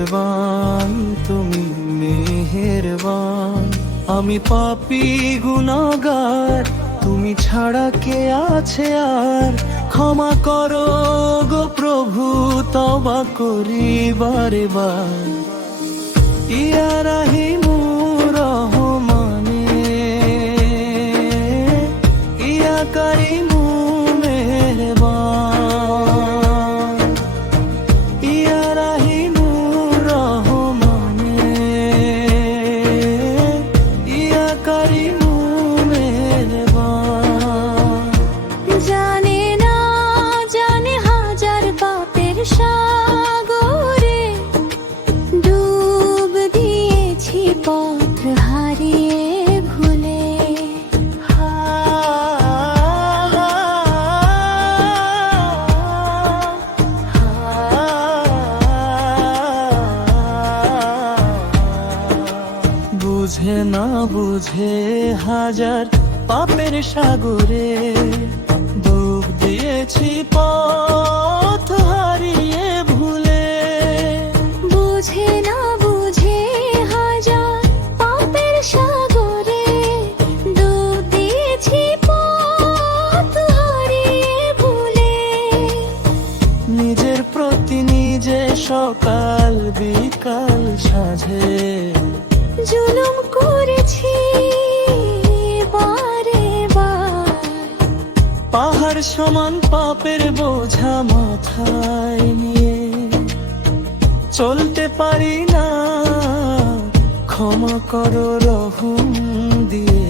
মেহেরবান, তুমি মেহেরবান। আমি পাপী গুনাহগার, তুমি ছাড়া কে আছে আর? ক্ষমা করো গো প্রভু, তওবা করি বারে বার। ইয়া রাহিমু রহমানে, ইয়া কারিমু মেহেরবান। ইয়া রাহিমু রহমানে, ইয়া কারিমু মেহেরবান। জানে না জানে হাজার পাপের সাগরে, ডুব দিয়েছি পথ হারিয়ে ভুলে। বুঝে না বুঝে হাজার পাপের সাগরে, ডুব দিয়েছি পথ হারিয়ে ভুলে। বুঝে না বুঝে হাজার পাপের সাগরে, ডুব দিয়েছি পথ হারিয়ে ভুলে। নিজের প্রতি নিজে সকাল বিকাল সাঁঝে জুলুম করেছি বারে বার। পাহাড় সমান পাপের বোঝা মাথায় নিয়ে চলতে পারি না, ক্ষমা করো রহম দিয়ে।